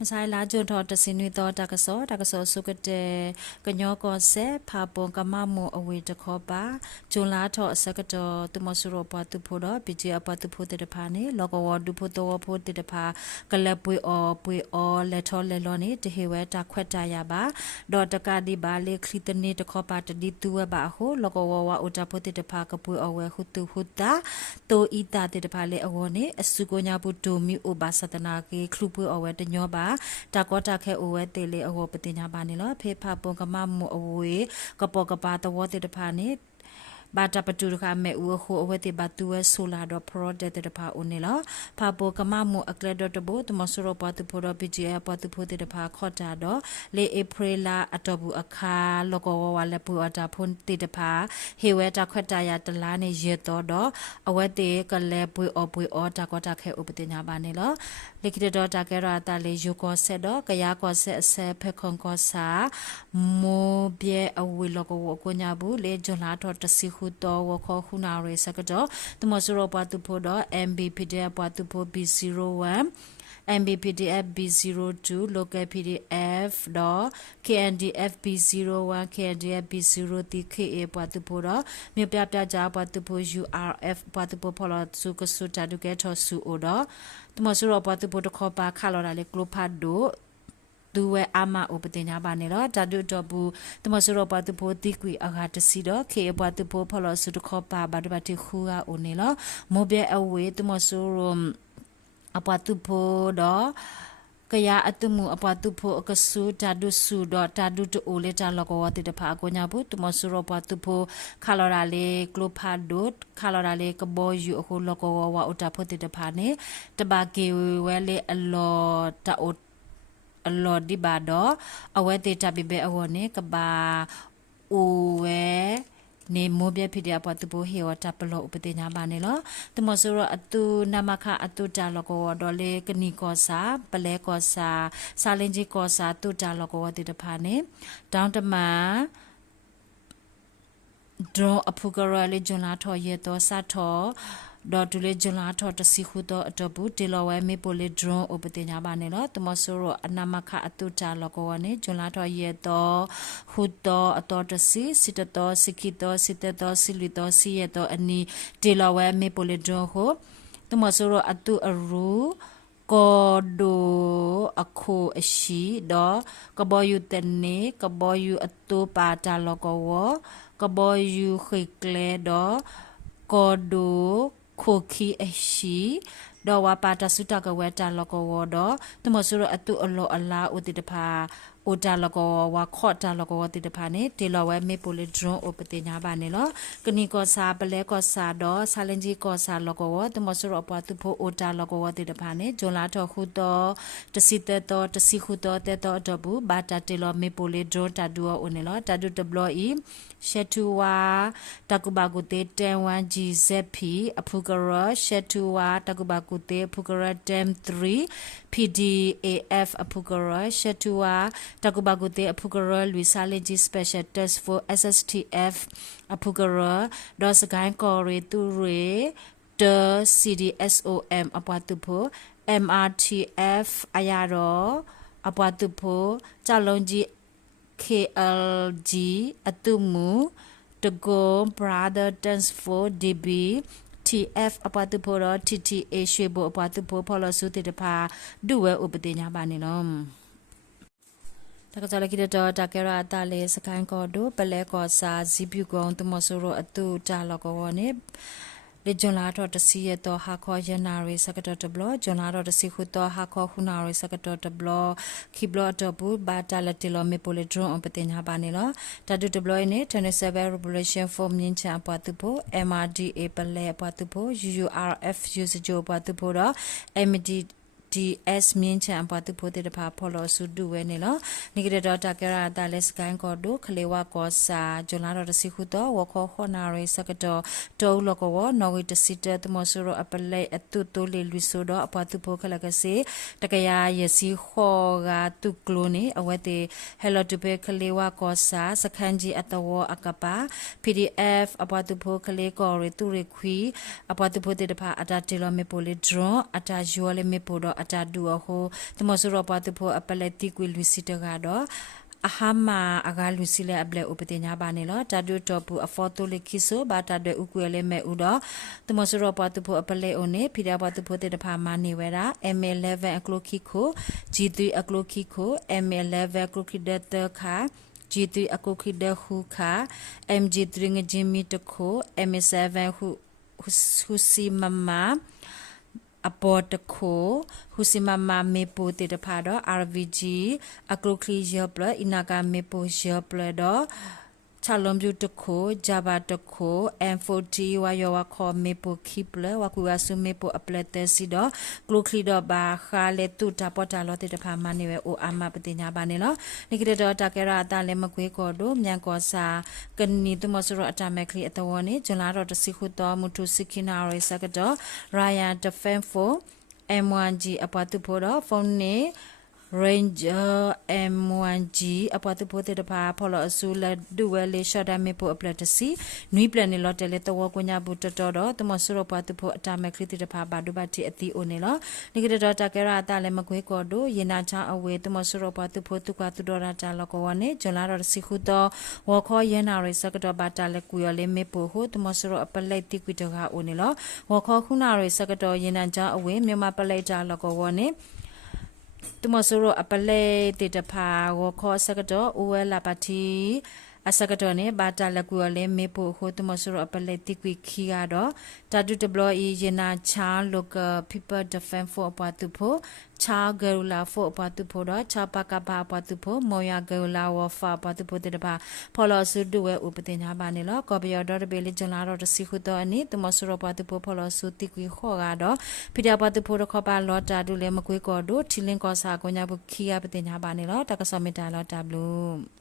Masai la jo do ta sin wi do ta ka so su ka de ka nyo ko se pha pon ka ma mo awe de kho ba jo la tho sa ka do tu mo su ro pa tu pho do pi ji pa tu pho de pha ne lo ko wo du pho to wo pho de pha ka le pui o le tho le lo ni de he we ta khwet ta ya ba do ta ka di ba le khli te ni de kho pa te di tu wa ba ho lo ko wo wa o ta pho de pha ka pui o we hu tu hu ta to i ta de pha le awo ni asu ko nya bu do mi o ba satana ke khlu pui o we de nyo ba ta ko ta khe o we te le awo pati nya ba ni lo phe pha pon ka ma mo awo we ka po ka pa to wo te pha ni ba ta patu ka me u ho o we te ba tu we solar do pro de te pha o ni lo pha po ka ma mo akle do to bo to mo so ro pa tu pho do pga pa tu pho te pha kho ta do le april la atobu akha lo ko wa le pu ata phon te pha he we ta khwat ta ya ta la ni ye to do a we te ka le pui o ta ko ta khe o pati nya ba ni lo le ki do ta ke ra ta le yu ko se do ka ya ko se se phe khon ko sa mo bie a we lo ko ko nya bu le jo la tho ta si hu to wo kho hu na re sa ka do tu mo so ro pa tu pho do mbpd pa tu pho b01 MBPDF B02 local PDF တော့ KNDF B01 KNDF B03 KA ပွားသူဖို့တော့မြေပြပြကြပွားသူဖို့ URF ပွားသူဖို့ဖော်လို့စုကစုတတုကဲထော်စုအိုတော့တမဆူတော့ပွားသူဖို့တခေါ်ပါခါလော်တာလေကလိုဖတ်တို့သူဝဲအမဥပတင်ညာပါနေတော့ဓာတုတော့ဘူးတမဆူတော့ပွားသူဖို့တိကွေအခါတစီတော့ KA ပွားသူဖို့ဖော်လို့စုတခေါ်ပါဘာတပတ်တိခူကအိုနေလို့မိုးပြအဝေးတမဆူရောအပွားသူဖို့တော့ကရအတမှုအပွားသူဖို့အကဆူဓာတုဆူတော့ဓာတုတိုလေတာလောကဝတိတဖာကိုညာဘူးတမဆူရောပွားသူဖို့ခါလော်ရာလေကလိုဖာဒိုခါလော်ရာလေကဘောယူအခုလောကဝဝဥတာဖို့တိတဖာနေတဘာကေဝဲလေအလောတာအိုအလောဒီဘာတော့အဝဲတေတာပိဘေအဝနေကဘာအိုဝဲနေမိုးပြဖြစ်တဲ့ပတ်သူပိုဟေဝတာပလောဥပတိညာပါနေလို့တမဆိုရအတူနမခအတူတာလောကောဒေါ်လေကနီကောစာပလဲကောစာစာလင်းကြီးကောစာတူတာလောကောတိတဖာနေတောင်းတမဒရောအဖူကရလေဂျွန်လာထော်ရတော့စထော်ဒေါ်တူလေဂျွန်လာထော်တစီခုတော့အတော့ဘူးဒီလောဝဲမေပိုလေဒရွန်ဥပတိညာပါနေလို့တမဆိုရအနမခအတူတာလောကောနေဂျွန်လာထော်ရတော့ခုတော့အတော်တစီစစ်တော့စခိတော့စစ်တော့စီလီတော့စီရတော့အနီဒီလောဝဲမေပိုလေဒရွန်ဟိုတမဆိုရအတူအရူကောဒိုအခုအရှိတော့ကဘောယူတနေကဘောယူအတူပါတာလောကောဝကဘောယူခိကလေတော့ကောဒိုခိုခီအရှိတော့ဝပါတာစုတကဝဲတာလောကောဝတော့တမဆူရအတူအလောအလားဥတိတဖာအိုတာလကောဝါခော့တာလကောတိတဖာနေတေလောဝဲမေပိုလီဒရွန်အိုပတိညာပါနေလောကနီကောစာပလဲကောစာတော့ဆာလင်ဂျီကောစာလကောတမဆူရပွားသူဖို့အိုတာလကောတိတဖာနေဂျွန်လာတော့ခုတော့တစီတဲ့တော့တစီခုတော့တဲ့တော့တော့ဘူးဘာတာတေလောမေပိုလီဒရွန်တာဒူအိုနေလောတာဒူတဘလော်ဤရှက်တူဝါတကုဘာကုတေတန်1 GZP အဖူကရရှက်တူဝါတကုဘာကုတေဖူကရတမ်3 PDAF အဖူကရရှက်တူဝါတကုဘာကုတေအဖူကရလူစာလီဂျီ Special Test for SSTF အဖူကရဒေါ်စကိုင်းကော်ရီတူရီတ CDSOM အပွားသူဖို့ MRTF အရာတော့အပွားသူဖို့ကြလုံးကြီးKLG အတုမှုတကော Brother Dance for DB TF အပတ်တူဖို့တော့ TTA ရွှေဘအပတ်တူဖို့ဖော်လို့စုတေတဖာဒုဝဲဥပဒေညာပါနေလို့တကစားလကိတော့တကရတာလေစကိုင်းကောဒိုပလဲကောစာဇီပြူကောင်တမဆိုရအတူတာလောကောဝနေလေဂျွန်လာတော့တစီရတော့ဟာခေါ်ရနာရီစကတော့တဘလဂျွန်လာတော့တစီခုတော့ဟာခေါ်ခုနာရီစကတော့တဘလခိဘလတော့ဘူးဘာတာလက်တလမေပိုလေဒရွန်အပတင်ညာပါနေလို့တတူတဘလနေ27 Revolution Form မြင့်ချအပတ်သူဖို့ MRDA ပလဲအပတ်သူဖို့ URF usage အပတ်သူဖို့တော့ MD DS မြင်းချံပတ်သူဖို့တဲ့ဖာဖော်လို့စုဒူဝဲနေလို့နိကရတော့တကရတာလက်စကိုင်းကောဒိုခလေဝါကောစာဂျွန်လာတော့တစီခုတော့ဝခေါ်ခေါ်နာရီစကတော့တောလကောနော်ဝီတစီတဲ့တမဆူရအပလေအတူတိုလီလူဆိုတော့အပတ်သူဖို့ခလကစေတကရရစီခေါ်ကတုကလိုနေအဝဲတဲ့ Hello to be ခလေဝါကောစာစခန်းကြီးအတဝအကပါ PDF အပတ်သူဖို့ခလေကောရီတူရခွီအပတ်သူဖို့တဲ့ဖာအတာတီလိုမေပိုလီဒရွန်အတာယူလေမေပိုတော့ အတာဒူဟိုတမဆူရပါတူဖို့အပလက်တိကွေလူစီတကတော့အဟာမာအကလူစီလေအပလက်ဥပတင်ညာပါနေလို့တာဒူတော့ဘူးအဖော်တိုလိခိဆိုဘာတာတဲ့ဥကွေလေမဲ့ဥတော့တမဆူရပါတူဖို့အပလက်အိုနေဖိဒါပါတူဖို့တဲ့တဖာမနေဝဲတာ MA11 အကလိုခိကို G3 အကလိုခိကို MA11 အကလိုခိတဲ့တခါG3 အကလိုခိတဲ့ခုခါ MG3 ငဂျင်မီတခို MA7 ဟုစီမမအပေါ်တခိုဟူစီမမမေပိုတေတဖာတော့ RVG အကလုခလီရပလအနာကမေပိုရပလတော့ချလုံးပြတခိုဂျာဘာတခို M40 ဝါယောဝခေါ်မေပိုခိပလဝကူဝဆုမေပိုအပလက်တစီတော့ကလုခလီတော့ဘာခါလေတူတာပေါ်တာလို့တေတဖာမနေဝဲအိုအာမပတိညာပါနေလို့နိကရတော့တကရအတလည်းမကွေးကော်တို့မြန်ကောစာကနီတမဆရအတမက်ခလီအတော်နေဂျွန်လာတော့တစီခုတော်မူထုစိခိနာရစကတော့ Ryan Defense for M1G အပတ်တူဖို့တော့ဖုန်းနေ Ranger M1G အပတ်တူဖို့တဲ့တပါဖော်လို့အဆူလက်ဒူဝဲလေး short time ပို့အပလက်တစီနွီပလန်နေလို့တယ်လေတော့ကိုညာဘူးတော်တော့တမဆရပတ်တူဖို့အတမက်ခလီတဲ့တပါဘာဒူဘတ်တီအတီအိုနေလို့ဒီကတော်တကရအတလည်းမကွေးကော်တို့ရေနာချအဝေးတမဆရပတ်တူဖို့သူကသူတော်ရတာလကောဝနေဂျွန်လာတော့စီခုတော့ဝခေါ်ရနာရစကတော့ဘာတာလက်ကူရလေးမေပို့ဟိုတမဆရအပလက်တိကွီတကအိုနေလို့ဝခေါ်ခုနာရစကတော့ရေနာချအဝေးမြန်မာပလက်တာလကောဝနေတမဆူရအပလေတေတဖာဝခောစကတော့အိုဝဲလာပါတီအစကတော့နေဘာတာလကူလေမေဖို့ဟိုတမဆူရအပလေတိကွီခီကတော့တာဒူတဘလီယနာချာလောက people defense for အပတ်သူဖို့ချာဂရူလာဖို့အပတ်သူဖို့တော့ချာပကဘာအပတ်သူဖို့မောယာဂရူလာဝဖာအပတ်သူဖို့တေတဖာဖော်လို့ဆုဒူဝဲဥပတင်ညာပါနေလို့ကော်ပီယောဒေါ်ဘေလီဂျန်လာတော့တစီခုတော့အနိတမဆူရအပတ်သူဖို့ဖော်လို့ဆုတိကွီခေါ်ကတော့ဖိတာပတ်သူဖို့တော့ခေါ်ပါလော်တာဒူလေမကွေးကော်တို့ထီလင်းကောစာကိုညာဘူးခီယာပတင်ညာပါနေလို့တကဆောမီတာလော်တာဘလူး